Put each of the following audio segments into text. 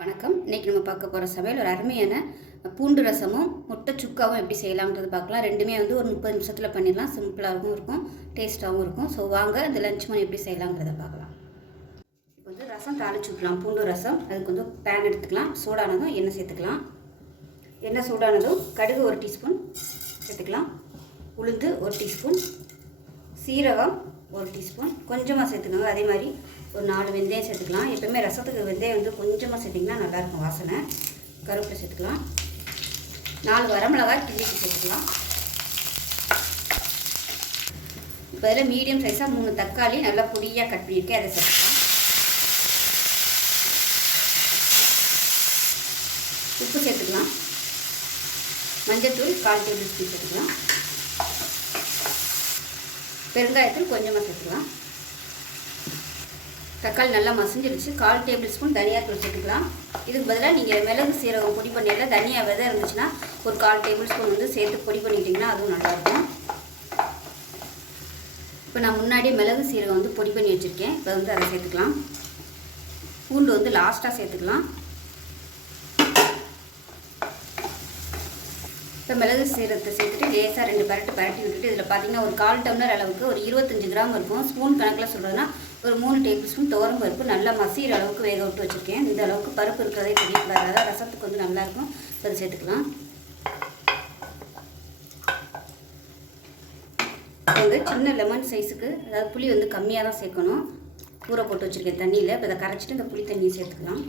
வணக்கம். இன்றைக்கி நம்ம பார்க்க போகிற சமையல் ஒரு அருமையான பூண்டு ரசமும் முட்டை சுக்காவும் எப்படி செய்யலாம்ன்றது பார்க்கலாம். ரெண்டுமே ஒரு 30 நிமிஷத்தில் பண்ணிடலாம். சிம்பிளாகவும் இருக்கும், டேஸ்ட்டாகவும் இருக்கும். ஸோ வாங்க இந்த லஞ்ச் மணி எப்படி செய்யலாங்கிறத பார்க்கலாம். இப்போ ரசம் தாளிச்சு விட்டுலாம். பூண்டு ரசம். அதுக்கு பேன் எடுத்துக்கலாம். சூடானதும் எண்ணெய் சேர்த்துக்கலாம். எண்ணெய் சூடானதும் கடுகு 1 டீஸ்பூன் சேர்த்துக்கலாம். உளுந்து 1 டீஸ்பூன், சீரகம் 1 டீஸ்பூன் கொஞ்சமாக சேர்த்துக்கோங்க. அதே மாதிரி ஒரு 4 வெந்தயம் சேர்த்துக்கலாம். எப்பவுமே ரசத்துக்கு வெந்தயம் கொஞ்சமாக சேர்த்திங்கன்னா நல்லாயிருக்கும் வாசனை. கருவேப்பிலை சேர்த்துக்கலாம். 4 வரமிளகாய் கிள்ளிக்கு சேர்த்துக்கலாம். இப்போ இதில் மீடியம் சைஸாக 3 தக்காளி நல்லா பொடியாக கட் பண்ணியிருக்கேன், அதை சேர்த்துக்கலாம். உப்பு சேர்த்துக்கலாம். மஞ்சள்தூள் 1/4 டேபிள் ஸ்பூன் சேர்த்துக்கலாம். பெருங்காயத்தூள் கொஞ்சமாக சேர்த்துக்கலாம். தக்காளி நல்லா மசிஞ்சிருச்சு. 1/4 டேபிள் ஸ்பூன் தனியாத்தூள் சேர்த்துக்கலாம். இதுக்கு பதிலாக நீங்கள் மிளகு சீரகம் பொடி பண்ணிடல, தனியாக விதை இருந்துச்சுன்னா ஒரு 1/4 டேபிள் ஸ்பூன் சேர்த்து பொடி பண்ணிக்கிட்டிங்கன்னா அதுவும் நல்லாயிருக்கும். இப்போ நான் முன்னாடியே மிளகு சீரகம் பொடி பண்ணி வச்சுருக்கேன். இப்போ அதை சேர்த்துக்கலாம். பூண்டு லாஸ்ட்டாக சேர்த்துக்கலாம். இப்போ மிளகு சீரகத்தை சேர்த்துட்டு லேசாக 2 பரட்டி விட்டுட்டு இதில் பார்த்தீங்கன்னா ஒரு 1/4 டம்ளர் அளவுக்கு ஒரு 25 கிராம் இருக்கும். ஸ்பூன் கணக்கில் சொல்கிறதுனா ஒரு 3 டேபிள் ஸ்பூன் துவரம் பருப்பு நல்லா மசிகிற அளவுக்கு வேக விட்டு வச்சுருக்கேன். இந்த அளவுக்கு பருப்பு இருக்கிறதே தெரியக்கூடாது, அதாவது ரசத்துக்கு நல்லாயிருக்கும். இப்போ அதை சேர்த்துக்கலாம். சின்ன லெமன் சைஸுக்கு, அதாவது புளி கம்மியாக தான் சேர்க்கணும். ஊற போட்டு வச்சுருக்கேன் தண்ணியில். இப்போ இதை கரைச்சிட்டு இந்த புளி தண்ணியை சேர்த்துக்கலாம்.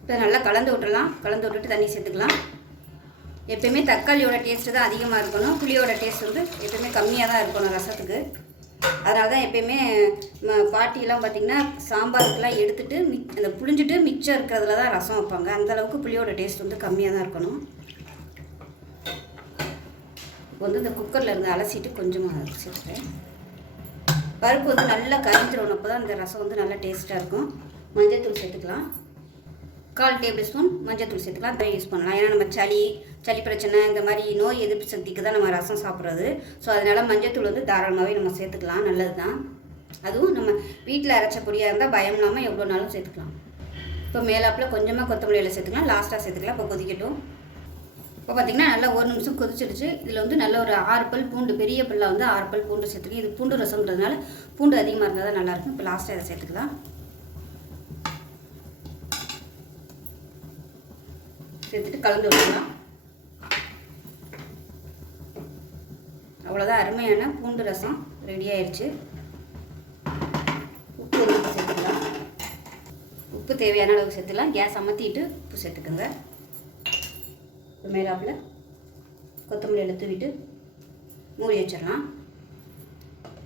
இப்போ நல்லா கலந்து விட்டுடலாம். கலந்து விட்டுட்டு தண்ணி சேர்த்துக்கலாம். எப்பயுமே தக்காளியோட டேஸ்ட்டு தான் அதிகமாக இருக்கணும். புளியோட டேஸ்ட் எப்பயுமே கம்மியாக தான் இருக்கணும் ரசத்துக்கு. அதனால தான் எப்பயுமே பாட்டியெல்லாம் பார்த்திங்கன்னா சாம்பாருக்கெலாம் எடுத்துகிட்டு அந்த புளிஞ்சிட்டு மிச்சம் இருக்கிறதுல தான் ரசம் வைப்பாங்க. அந்தளவுக்கு புளியோட டேஸ்ட் கம்மியாக தான் இருக்கணும். இப்போ இந்த குக்கரில் இருந்து அலசிட்டு கொஞ்சமாக சேர்த்துக்கிறேன். பருப்பு நல்லா கரைஞ்சிடணும். அப்போ தான் அந்த ரசம் நல்லா டேஸ்ட்டாக இருக்கும். மஞ்சள் தூள் சேர்த்துக்கலாம். 1/4 டேபிள் ஸ்பூன் மஞ்சள் தூள் சேர்த்துக்கலாம். அதை யூஸ் பண்ணலாம். ஏன்னா நம்ம சளி பிரச்சனை இந்த மாதிரி நோய் எதிர்ப்பு சக்திக்கு தான் நம்ம ரசம் சாப்பிட்றது. ஸோ அதனால் மஞ்சள் தூள் தாராளமாகவே நம்ம சேர்த்துக்கலாம். நல்லது தான். அதுவும் நம்ம வீட்டில் அரைச்ச பொடியாக இருந்தால் பயம் இல்லாமல் எவ்வளோ நாளும் சேர்த்துக்கலாம். இப்போ மேலாப்பில் கொஞ்சமாக கொத்தமல்லி இலை சேர்த்துக்கலாம். லாஸ்ட்டாக சேர்த்துக்கலாம். இப்போ கொதிக்கட்டும். இப்போ பார்த்திங்கன்னா நல்லா 1 நிமிஷம் கொதிச்சிடுச்சு. இதில் நல்ல ஒரு 6 பல் பூண்டு, பெரிய பல்லில் 6 பல் பூண்டு சேர்த்துக்கலாம். இது பூண்டு ரசம்ன்றதுனால பூண்டு அதிகமாக இருந்தால் தான் நல்லாயிருக்கும். இப்போ லாஸ்ட்டாக இதை சேர்த்துக்கலாம். சேர்த்துட்டு கலந்து விட்டுக்கலாம். அவ்வளோதான், அருமையான பூண்டு ரசம் ரெடி ஆயிடுச்சு. உப்பு சேர்த்துக்கலாம். உப்பு தேவையான அளவு சேர்த்துக்கலாம். கேஸ் அமர்த்திட்டு உப்பு சேர்த்துக்கோங்க. மேலாப்பில் கொத்தமல்லி இலை தூவிட்டு மூடி வச்சிடலாம்.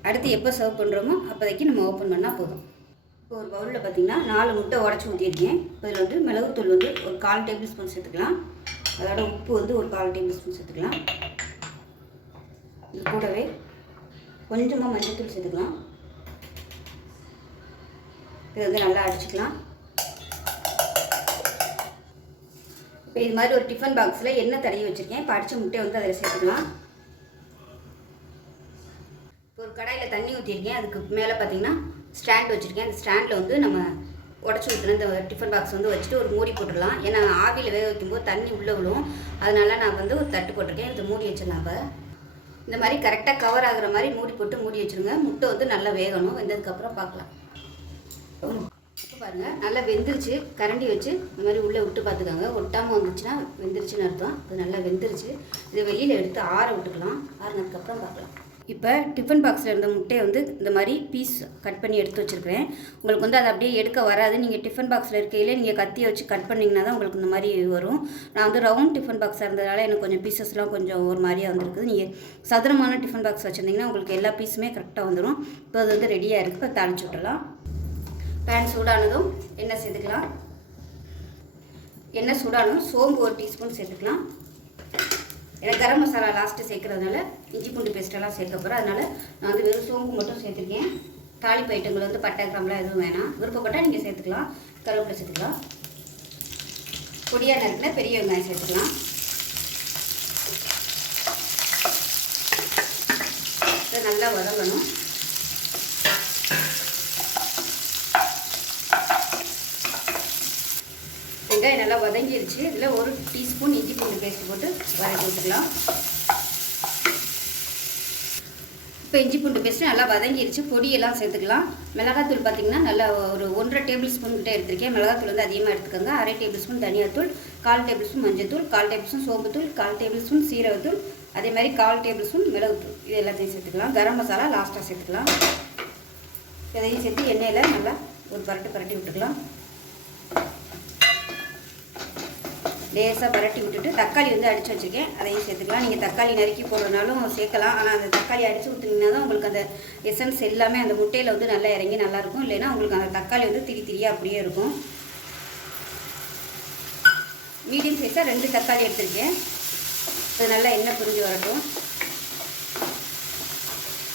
அடுத்து எப்போ சர்வ் பண்ணுறோமோ அப்போதைக்கு நம்ம ஓப்பன் பண்ணால் போதும். இப்போ ஒரு பவுலில் பார்த்திங்கன்னா 4 முட்டை உடச்சி ஊற்றிருக்கேன். இதில் மிளகுத்தூள் ஒரு 1/4 டேபிள் ஸ்பூன் சேர்த்துக்கலாம். அதோட உப்பு ஒரு 1/4 டேபிள் ஸ்பூன் சேர்த்துக்கலாம். இது கூடவே கொஞ்சமாக மஞ்சள்தூள் சேர்த்துக்கலாம். இது நல்லா அடிச்சுக்கலாம். இப்போ இது மாதிரி ஒரு டிஃபன் பாக்ஸில் எண்ணெய் தடவி வச்சுருக்கேன். இப்போ அடித்த முட்டையை அதில் சேர்த்துக்கலாம். இப்போ ஒரு கடாயில் தண்ணி ஊற்றிருக்கேன். அதுக்கு மேலே பார்த்திங்கன்னா ஸ்டாண்ட் வச்சுருக்கேன். அந்த ஸ்டாண்டில் நம்ம உடச்சி ஊற்றுன இந்த டிஃபன் பாக்ஸ் வச்சுட்டு ஒரு மூடி போட்டுடலாம். ஏன்னா ஆவியில் வேக வைக்கும்போது தண்ணி உள்ளே விழும். அதனால் நான் ஒரு தட்டு போட்டிருக்கேன். இதை மூடி வச்சிடலாம். இப்போ இந்த மாதிரி கரெக்டாக கவர் ஆகிற மாதிரி மூடி போட்டு மூடி வச்சுருங்க. முட்டை நல்லா வேகணும். வெந்ததுக்கப்புறம் பார்க்கலாம். இப்போ பாருங்கள், நல்லா வெந்துருச்சு. கரண்டி வச்சு இந்த மாதிரி உள்ளே விட்டு பார்த்துக்காங்க. ஒட்டாமல் வந்துச்சுன்னா வெந்துருச்சுன்னு அர்த்தம். அது நல்லா வெந்துருச்சு. இதை வெளியில் எடுத்து ஆற விட்டுக்கலாம். ஆறுனதுக்கப்புறம் பார்க்கலாம். இப்போ டிஃபன் பாக்ஸில் இருந்த முட்டையை இந்த மாதிரி பீஸ் கட் பண்ணி எடுத்து வச்சுருக்கிறேன். உங்களுக்கு அதை அப்படியே எடுக்க வராது. நீங்கள் டிஃபன் பாக்ஸில் இருக்கையிலே நீங்கள் கத்தியை வச்சு கட் பண்ணிங்கன்னா தான் உங்களுக்கு இந்த மாதிரி வரும். நான் ரவுண்ட் டிஃபன் பாக்ஸாக இருந்ததுனால எனக்கு கொஞ்சம் பீசஸ்லாம் கொஞ்சம் ஒரு மாதிரியாக வந்துருக்குது. நீங்கள் சதுரமான டிஃபன் பாக்ஸ் வச்சுருந்தீங்கன்னா உங்களுக்கு எல்லா பீஸுமே கரெக்டாக வந்துடும். இப்போ அது ரெடியாக இருக்குது. இப்போ தாளிச்சு விட்டுலாம். பேன் சூடானதும் எண்ணெய் சேர்த்துக்கலாம். எண்ணெய் சூடானதும் சோம்பு 1 டீஸ்பூன் சேர்த்துக்கலாம். எனக்கு கரம் மசாலா லாஸ்ட்டு சேர்க்குறதுனால இஞ்சி பூண்டு பேஸ்ட்டெல்லாம் சேர்க்க போகிறேன். அதனால் நான் வெறும் சோம்பு மட்டும் சேர்த்துருக்கேன். தாளிப்பு ஐட்டங்கள் பட்டை கிராம்பெலாம் எதுவும் வேணாம். விருப்பப்பட்டால் நீங்கள் சேர்த்துக்கலாம். கருவேப்பிலை சேர்த்துக்கலாம். பொடியாக நறுக்கின பெரிய வெங்காயம் சேர்த்துக்கலாம். இதை நல்லா வதங்கணும். இதில் 1 டீஸ்பூன் இஞ்சி பூண்டு பேஸ்ட் போட்டு வதக்கி விட்டுக்கலாம். இப்போ இஞ்சி பூண்டு பேஸ்ட்டு நல்லா வதங்கிடுச்சு. பொடியெல்லாம் சேர்த்துக்கலாம். மிளகாத்தூள் பார்த்திங்கன்னா நல்லா ஒரு 1.5 டேபிள் ஸ்பூன் கிட்டே எடுத்துருக்கேன். மிளகாத்தூள் வந்து அதிகமாக எடுத்துக்கோங்க. 1/2 டேபிள் ஸ்பூன் தனியாத்தூள், 1/4 டேபிள் ஸ்பூன் மஞ்சத்தூள், 1/4 டேபிள் ஸ்பூன் சோம்புத்தூள், 1/4 டேபிள் ஸ்பூன் சீரகத்தூள், அதே மாதிரி 1/4 டேபிள் ஸ்பூன் மிளகுத்தூள். இது எல்லாத்தையும் சேர்த்துக்கலாம். கரம் மசாலா லாஸ்ட்டாக சேர்த்துக்கலாம். இதையும் சேர்த்து எண்ணெயில் நல்லா ஒரு பரட்டி விட்டுக்கலாம். லேசாக பரட்டி விட்டுட்டு தக்காளி வந்து அடித்து வச்சுருக்கேன், அதையும் சேர்த்துக்கலாம். நீங்கள் தக்காளி நறுக்கி போடுறதுனாலும் சேர்க்கலாம். ஆனால் அந்த தக்காளி அடித்து ஊற்றினீங்கன்னா தான் உங்களுக்கு அந்த எசன்ஸ் எல்லாமே அந்த முட்டையில் வந்து நல்லா இறங்கி நல்லாயிருக்கும். இல்லைன்னா உங்களுக்கு அந்த தக்காளி வந்து திரியாக அப்படியே இருக்கும். மீடியம் சைஸாக 2 தக்காளி எடுத்துருக்கேன். அது நல்லா எண்ணெய் புரிஞ்சு வரட்டும்.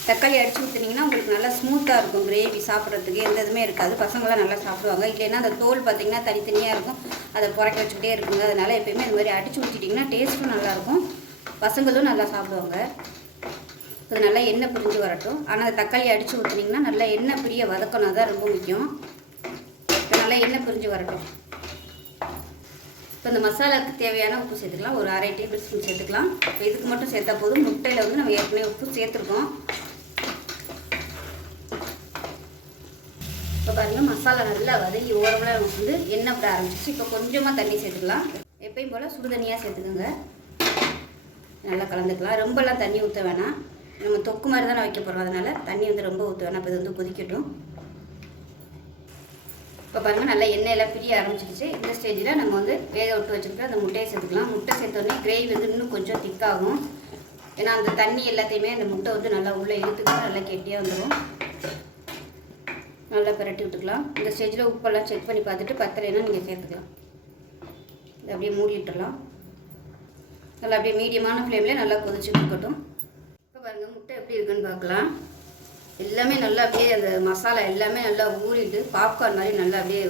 தக்காளி அடித்து ஊற்றினீங்கன்னா உங்களுக்கு நல்லா ஸ்மூத்தாக இருக்கும். கிரேவி சாப்பிட்றதுக்கு எந்த இதுவுமே இருக்காது. பசங்களாம் நல்லா சாப்பிடுவாங்க. இல்லைன்னா அந்த தோல் பார்த்திங்கன்னா தனித்தனியாக இருக்கும், அதை புறக்க வச்சுக்கிட்டே இருக்குங்க. அதனால் எப்போயுமே இந்த மாதிரி அடித்து ஊற்றிட்டிங்கன்னா டேஸ்ட்டும் நல்லாயிருக்கும், பசங்களும் நல்லா சாப்பிடுவாங்க. அது நல்லா எண்ணெய் பிரிஞ்சு வரட்டும். ஆனால் அந்த தக்காளி அடித்து ஊற்றினீங்கன்னா நல்லா எண்ணெய் பிரிய வதக்கணும், அதுதான் ரொம்ப முக்கியம். இப்போ நல்லா எண்ணெய் பிரிஞ்சு வரட்டும். இப்போ இந்த மசாலாவுக்கு தேவையான உப்பு சேர்த்துக்கலாம். ஒரு 1/2 டேபிள் ஸ்பூன் சேர்த்துக்கலாம். இப்போ இதுக்கு மட்டும் சேர்த்தா போதும். முட்டையில் வந்து நம்ம ஏற்கனவே உப்பு சேர்த்துருக்கோம். இப்போ பாருங்கள், மசாலா நல்லா வதங்கி ஓரளவு வந்து எண்ணெய் விட ஆரம்பிச்சிச்சு. இப்போ கொஞ்சமாக தண்ணி சேர்த்துக்கலாம். எப்பயும் போல் சுடு தண்ணியாக சேர்த்துக்கோங்க. நல்லா கலந்துக்கலாம். ரொம்பலாம் தண்ணி ஊற்ற வேணாம். நம்ம தொக்கு மாதிரி தானே வைக்க போகிறோம், அதனால் தண்ணி வந்து ரொம்ப ஊற்ற வேணாம். இப்போ இது வந்து கொதிக்கட்டும். இப்போ பாருங்கள், நல்லா எண்ணெயெல்லாம் பிரிய ஆரம்பிச்சிருச்சு. இந்த ஸ்டேஜில் நம்ம வந்து வேக விட்டு வச்சுருக்க அந்த முட்டையை சேர்த்துக்கலாம். முட்டை சேர்த்தோடனே கிரேவி வந்து இன்னும் கொஞ்சம் திக்காகும். ஏன்னா அந்த தண்ணி எல்லாத்தையுமே அந்த முட்டை வந்து நல்லா உள்ளே இழுத்துக்கிட்டு நல்லா கெட்டியாக வந்துடும். நல்லா பரட்டி விட்டுக்கலாம். இந்த ஸ்டேஜில் உப்பெல்லாம் செக் பண்ணி பார்த்துட்டு பத்தலைன்னா நீங்கள் சேர்த்துக்கலாம். இதை அப்படியே மூடி விட்டுடலாம். நல்லா அப்படியே மீடியமான ஃப்ளேமில் நல்லா கொதிச்சுட்டு இருக்கட்டும். இப்போ பாருங்கள், முட்டை எப்படி இருக்குன்னு பார்க்கலாம். எல்லாமே நல்லா அப்படியே அந்த மசாலா எல்லாமே நல்லா ஊறிட்டு பாப்கார்ன் மாதிரி நல்லா அப்படியே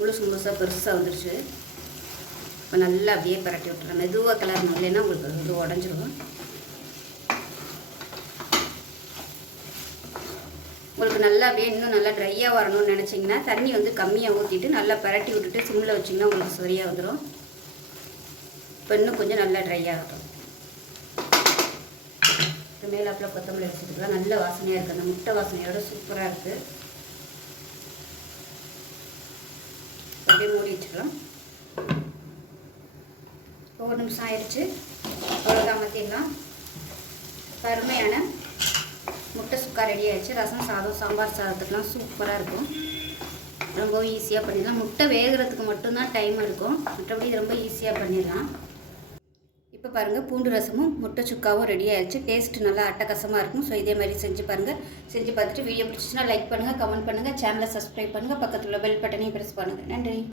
முழுசாக பெருசாக வந்துடுச்சு. இப்போ நல்லா அப்படியே பரட்டி விட்டுறேன். மெதுவாக கிளறணும், இல்லைன்னா உங்களுக்கு அது உடஞ்சிரும். உங்களுக்கு நல்லா அப்படியே இன்னும் நல்லா ட்ரையாக வரணும்னு நினச்சிங்கன்னா தண்ணி வந்து கம்மியாக ஊற்றிட்டு நல்லா பரட்டி விட்டுட்டு சிம்மில் வச்சிங்கன்னா உங்களுக்கு சரியாக வந்துடும். இப்போ இன்னும் கொஞ்சம் நல்லா ட்ரை ஆகட்டும். இப்போ மேலாப்பில் கொத்தமல்லி வச்சுட்டுக்கலாம். நல்ல வாசனையாக இருக்குது. அந்த முட்டை வாசனையோட சூப்பராக இருக்குது. அப்படியே மூடி வச்சுக்கலாம். ஒரு நிமிஷம் ஆயிடுச்சு. அவ்வளோதான், மாற்றிடலாம். அருமையான முட்டை சுக்கா ரெடி ஆகிடுச்சு. ரசம் சாதம், சாம்பார் சாதத்துக்கெலாம் சூப்பராக இருக்கும். ரொம்ப ஈஸியாக பண்ணிடலாம். முட்டை வேகிறதுக்கு மட்டும்தான் டைம் இருக்கும், மற்றபடி ரொம்ப ஈஸியாக பண்ணிடலாம். இப்போ பாருங்கள், பூண்டு ரசமும் முட்டை சுக்காவும் ரெடி ஆகிடுச்சு. டேஸ்ட்டு நல்லா அட்டகாசமாக இருக்கும். ஸோ இதே மாதிரி செஞ்சு பாருங்கள். செஞ்சு பார்த்துட்டு வீடியோ பிடிச்சிச்சுன்னா லைக் பண்ணுங்கள், கமெண்ட் பண்ணுங்கள், சேனலை சப்ஸ்கிரைப் பண்ணுங்கள், பக்கத்தில் உள்ள பெல் பட்டனையும் ப்ரெஸ் பண்ணுங்கள். நன்றி.